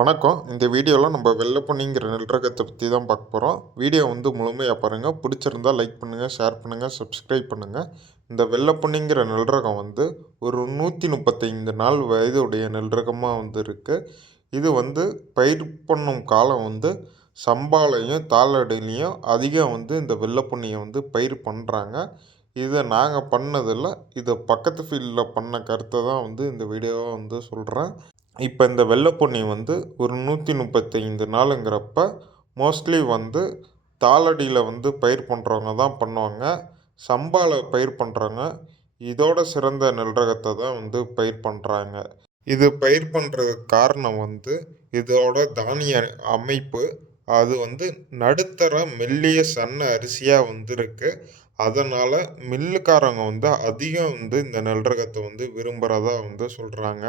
வணக்கம். இந்த வீடியோவில் நம்ம வெள்ளை பொன்னிங்கிற நெல் ரகத்தை பற்றி தான் பார்க்க போகிறோம். வீடியோ முழுமையாக பாருங்கள். பிடிச்சிருந்தால் லைக் பண்ணுங்கள், ஷேர் பண்ணுங்கள், சப்ஸ்கிரைப் பண்ணுங்கள். இந்த வெள்ளை பொன்னிங்கிற நெல் ரகம் ஒரு 135 நாள் வயதுடைய நெல் ரகமாக இருக்குது. இது பயிர் பண்ணும் காலம் சம்பாலையும் தாளடிலையும் அதிகம் இந்த வெள்ளை பொன்னியை பயிர் பண்ணுறாங்க. இதை நாங்கள் பண்ணதில்லை, இதை பக்கத்து ஃபீல்டில் பண்ண கருத்தை தான் இந்த வீடியோவை சொல்கிறேன். இப்போ இந்த வெள்ளை பொன்னி ஒரு 135 நாளுங்கிறப்ப மோஸ்ட்லி தாளடியில் பயிர் பண்ணுறவங்க தான் பண்ணுவாங்க. சம்பாவில் பயிர் பண்ணுறவங்க இதோட சிறந்த நெல் ரகத்தை தான் பயிர் பண்ணுறாங்க. இது பயிர் பண்ணுறதுக்கு காரணம் இதோட தானிய அமைப்பு. அது நடுத்தர மெல்லிய சன்ன அரிசியாக இருக்குது. அதனால் மில்லுக்காரங்க அதிகம் இந்த நெல் ரகத்தை விரும்புகிறதா சொல்கிறாங்க.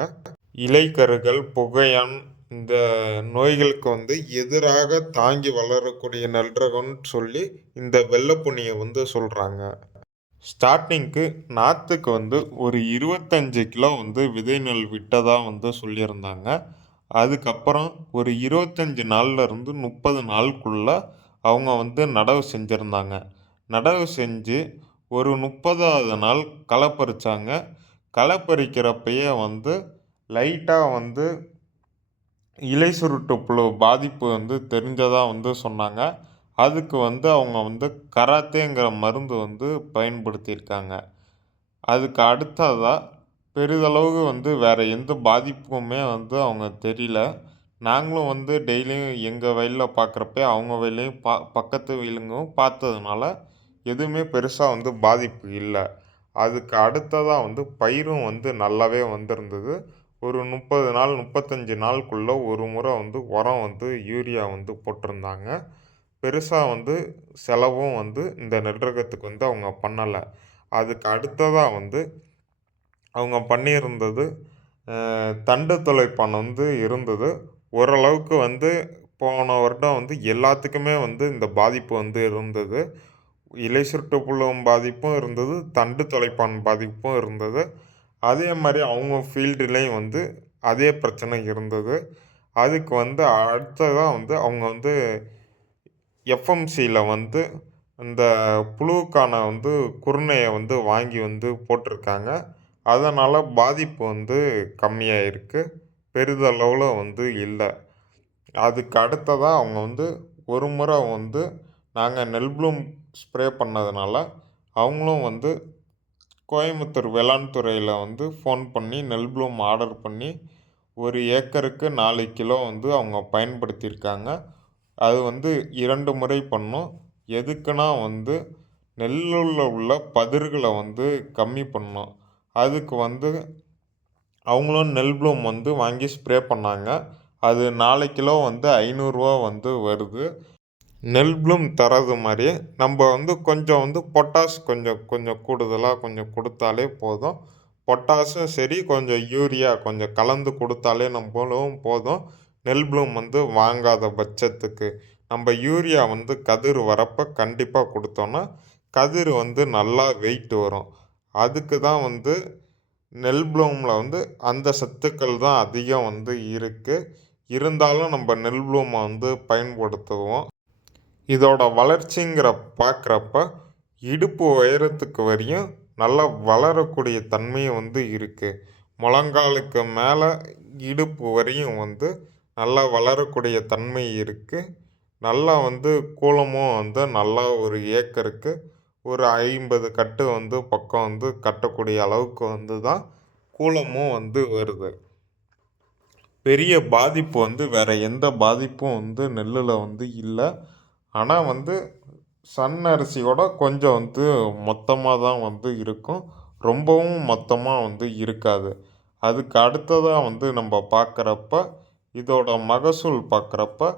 இலைக்கருகள், புகையான் இந்த நோய்களுக்கு எதிராக தாங்கி வளரக்கூடிய நெல் ரகம்னு சொல்லி இந்த வெள்ளை பொன்னியை சொல்கிறாங்க. ஸ்டார்டிங்க்கு நாற்றுக்கு ஒரு 25 கிலோ விதை நெல் விட்டதாக சொல்லியிருந்தாங்க. அதுக்கப்புறம் ஒரு 25 நாள்லேருந்து 30 நாளுக்குள்ளே அவங்க நடவு செஞ்சுருந்தாங்க. நடவு செஞ்சு ஒரு 30வது நாள் களை பறித்தாங்க. களை பறிக்கிறப்பயே லைட்டாக இலை சுருட்டு புழு பாதிப்பு தெரிஞ்சதாக சொன்னாங்க. அதுக்கு அவங்க கராத்தேங்கிற மருந்து பயன்படுத்தியிருக்காங்க. அதுக்கு அடுத்ததாக பெரிதளவு வேறு எந்த பாதிப்புமே அவங்க தெரியல. நாங்களும் டெய்லியும் எங்கள் வயலில் பார்க்குறப்ப அவங்க வயலையும் பக்கத்து வயலுங்களும் பார்த்ததுனால எதுவுமே பெருசாக பாதிப்பு இல்லை. அதுக்கு அடுத்ததாக பயிரும் நல்லாவே வந்திருந்தது. ஒரு 30 நாள் 35 நாளுக்குள்ளே ஒரு முறை உரம் யூரியா போட்டிருந்தாங்க. பெருசாக செலவும் இந்த நெல் ரகத்துக்கு அவங்க பண்ணலை. அதுக்கு அடுத்ததாக அவங்க பண்ணியிருந்தது தண்டு துளைப்பான் இருந்தது. ஓரளவுக்கு போன வருடம் எல்லாத்துக்குமே இந்த பாதிப்பு இருந்தது. இலை சுருட்டு புழுவும் பாதிப்பும் இருந்தது, தண்டு துளைப்பான் பாதிப்பும் இருந்தது. அதே மாதிரி அவங்க ஃபீல்டுலேயும் அதே பிரச்சனை இருந்தது. அதுக்கு அடுத்ததாக அவங்க எஃப்எம்சியில் இந்த புழுவுக்கான குருணையை வாங்கி போட்டிருக்காங்க. அதனால் பாதிப்பு கம்மியாக இருக்குது, பெரிதளவில் இல்லை. அதுக்கு அடுத்ததாக அவங்க ஒரு முறை நாங்கள் நெல் ப்ளூம் ஸ்ப்ரே பண்ணதுனால அவங்களும் கோயம்புத்தூர் வேளாண் துறையில் ஃபோன் பண்ணி நெல் ப்ளூம் ஆர்டர் பண்ணி ஒரு ஏக்கருக்கு 4 கிலோ அவங்க பயன்படுத்தியிருக்காங்க. அது 2 முறை பண்ணோம். எதுக்குன்னா நெல்லில் உள்ள பதிர்களை கம்மி பண்ணோம். அதுக்கு அவங்களும் நெல் ப்ளூம் வாங்கி ஸ்ப்ரே பண்ணாங்க. அது 4 கிலோ 500 வருது. நெல் ப்ளூம் தரது மாதிரியே நம்ம கொஞ்சம் பொட்டாஷ் கொஞ்சம் கூடுதலாக கொஞ்சம் கொடுத்தாலே போதும். பொட்டாஷும் சரி, கொஞ்சம் யூரியா கொஞ்சம் கலந்து கொடுத்தாலே நம்மளும் போதும். நெல் ப்ளூம் வாங்காத பட்சத்துக்கு நம்ம யூரியா கதிர் வரப்போ கண்டிப்பாக கொடுத்தோன்னா கதிர் நல்லா வெயிட் வரும். அதுக்கு தான் நெல் ப்ளூமில் அந்த சத்துக்கள் தான் அதிகம் இருக்குது. இருந்தாலும் நம்ம நெல் ப்ளூமை பயன்படுத்துவோம். இதோட வளர்ச்சிங்கிற பார்க்குறப்ப இடுப்பு உயரத்துக்கு வரையும் நல்லா வளரக்கூடிய தன்மையும் இருக்குது. முழங்காலுக்கு மேலே இடுப்பு வரையும் நல்லா வளரக்கூடிய தன்மை இருக்குது. நல்லா கூலமும் நல்லா ஒரு ஏக்கருக்கு ஒரு 50 கட்டு பக்கம் கட்டக்கூடிய அளவுக்கு தான் கூலமும் வருது. பெரிய பாதிப்பு வேறு எந்த பாதிப்பும் நெல்லில் இல்லை. ஆனால் சன் அரிசியோட கொஞ்சம் மொத்தமாக தான் இருக்கும், ரொம்பவும் மொத்தமாக இருக்காது. அதுக்கு அடுத்ததாக நம்ம பார்க்குறப்ப இதோட மகசூல் பார்க்குறப்ப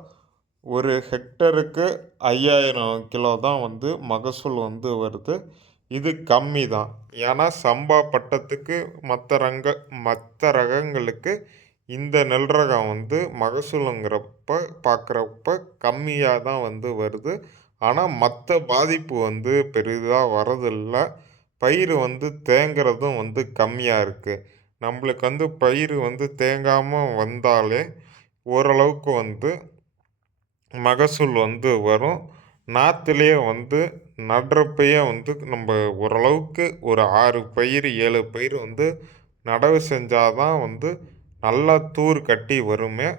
ஒரு ஹெக்டருக்கு 5000 கிலோ தான் மகசூல் வருது. இது கம்மி தான். ஏன்னா சம்பா பட்டத்துக்கு மற்ற ரகங்களுக்கு இந்த நெல் ரகம் மகசூலுங்கிறப்ப பார்க்குறப்ப கம்மியாக தான் வருது. ஆனால் மற்ற பாதிப்பு பெரிதாக வரதில்லை. பயிர் தேங்கிறதும் கம்மியாக இருக்குது. நம்மளுக்கு பயிர் தேங்காமல் வந்தாலே ஓரளவுக்கு வந்து மகசூல் வந்து வரும். நாற்றுலேயே வந்து நடுறப்பயே வந்து நம்ம ஓரளவுக்கு ஒரு 6 பயிர் 7 பயிர் வந்து நடவு செஞ்சால் தான் வந்து நல்லா தூர் கட்டி வருமே.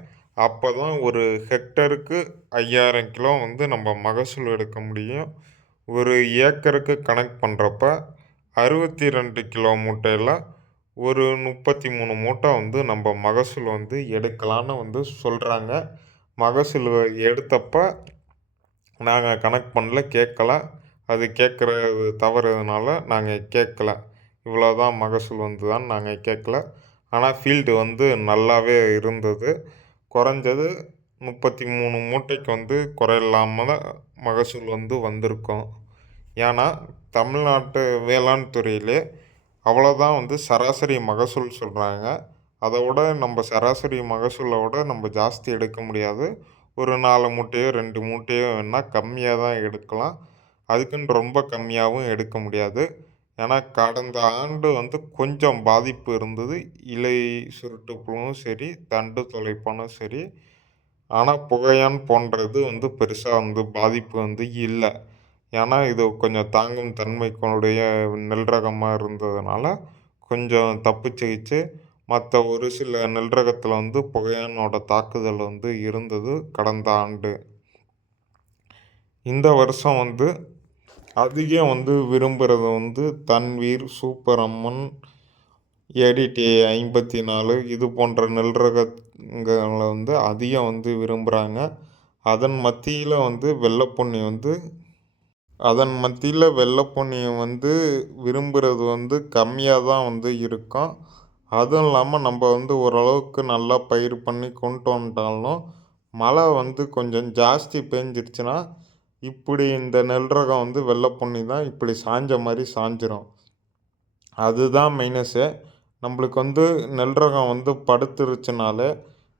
அப்போ தான் ஒரு ஹெக்டருக்கு 5000 கிலோ வந்து நம்ம மகசூல் எடுக்க முடியும். ஒரு ஏக்கருக்கு கணக்கு பண்ணுறப்ப 62 கிலோ மூட்டையில் ஒரு 33 மூட்டை வந்து நம்ம மகசூல் வந்து எடுக்கலான்னு வந்து சொல்கிறாங்க. மகசூல் எடுத்தப்ப நாங்கள் கணக்கு பண்ணல, கேட்கல. அது கேட்குறது தவறுதனால நாங்கள் கேட்கல. இவ்வளோ தான் மகசூல் வந்துதான்னு நாங்கள் கேட்கல. ஆனால் ஃபீல்டு வந்து நல்லாவே இருந்தது. குறைஞ்சது 33 மூட்டைக்கு வந்து குறையில்லாம மகசூல் வந்து வந்திருக்கும். ஏன்னா தமிழ்நாட்டு வேளாண் துறையிலே அவ்வளோதான் வந்து சராசரி மகசூல் சொல்கிறாங்க. அதை விட நம்ம சராசரி மகசூலை விட நம்ம ஜாஸ்தி எடுக்க முடியாது. ஒரு 4 மூட்டையோ 2 மூட்டையோ வேணால் கம்மியாக தான் எடுக்கலாம். அதுக்குன்னு ரொம்ப கம்மியாகவும் எடுக்க முடியாது. ஏன்னா கடந்த ஆண்டு வந்து கொஞ்சம் பாதிப்பு இருந்தது. இலை சுருட்டு புழுவும் சரி, தண்டு துளைப்பானும் சரி. ஆனால் புகையான் போன்றது வந்து பெருசாக வந்து பாதிப்பு வந்து இல்லை. ஏன்னா இது கொஞ்சம் தாங்கும் தன்மைக்குடைய நெல் ரகமாக இருந்ததுனால கொஞ்சம் தப்பிச்சுக்கிச்சு. மற்ற ஒரு சில நெல் ரகத்தில் வந்து புகையானோட தாக்குதல் வந்து இருந்தது கடந்த ஆண்டு. இந்த வருஷம் வந்து அதிகம் வந்து விரும்புகிறது வந்து தன்வீர், சூப்பர் அம்மன், ஏடிடி 54 இது போன்ற நெல் ரகங்களை வந்து அதிகம் வந்து விரும்புகிறாங்க. அதன் மத்தியில் வந்து வெள்ளைப்பொன்னியை வந்து விரும்புகிறது வந்து கம்மியாக தான் வந்து இருக்கும். அதுவும் இல்லாமல் நம்ம வந்து ஓரளவுக்கு நல்லா பயிர் பண்ணி கொண்டு வந்துட்டாலும் மழை வந்து கொஞ்சம் ஜாஸ்தி பெஞ்சிருச்சுன்னா இப்படி இந்த நெல் ரகம் வந்து வெள்ளைப்பொன்னி தான் இப்படி சாஞ்ச மாதிரி சாஞ்சிரும். அதுதான் மைனஸு. நம்மளுக்கு வந்து நெல் ரகம் வந்து படுத்துருச்சுனாலே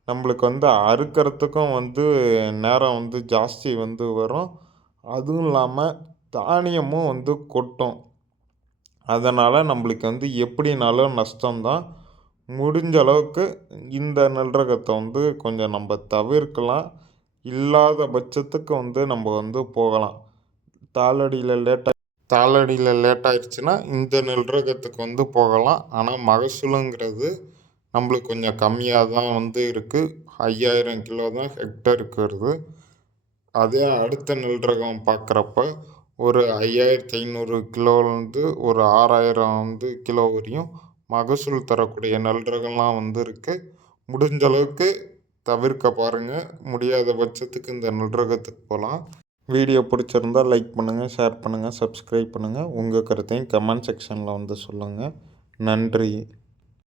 நம்மளுக்கு வந்து அறுக்கிறதுக்கும் வந்து நேரம் வந்து ஜாஸ்தி வந்து வரும். அதுவும் இல்லாமல் தானியமும் வந்து கொட்டும். அதனால் நம்மளுக்கு வந்து எப்படினாலும் நஷ்டம்தான். முடிஞ்ச அளவுக்கு இந்த நெல் ரகத்தை வந்து கொஞ்சம் நம்ம தவிர்க்கலாம். இல்லாத பட்சத்துக்கு வந்து நம்ம வந்து போகலாம். தாளடியில் லேட்டாகிடுச்சுன்னா இந்த நெல் ரகத்துக்கு வந்து போகலாம். ஆனால் மகசூலுங்கிறது நம்மளுக்கு கொஞ்சம் கம்மியாக தான் வந்து இருக்குது. 5000 கிலோ தான் ஹெக்டருக்கு வருது. அதே அடுத்த நெல் ரகம் பார்க்குறப்ப ஒரு 5500 கிலோலேருந்து ஒரு 6000 வந்து கிலோ வரையும் மகசூல் தரக்கூடிய நெல் ரகம்லாம் வந்து இருக்குது. முடிஞ்ச அளவுக்கு தவிர்க்க பாருங்கள். முடியாத பட்சத்துக்கு இந்த நெல் ரகத்துக்கு போகலாம். வீடியோ பிடிச்சிருந்தால் லைக் பண்ணுங்கள், ஷேர் பண்ணுங்கள், சப்ஸ்கிரைப் பண்ணுங்கள். உங்கள் கருத்தையும் கமெண்ட் செக்ஷனில் வந்து சொல்லுங்கள். நன்றி.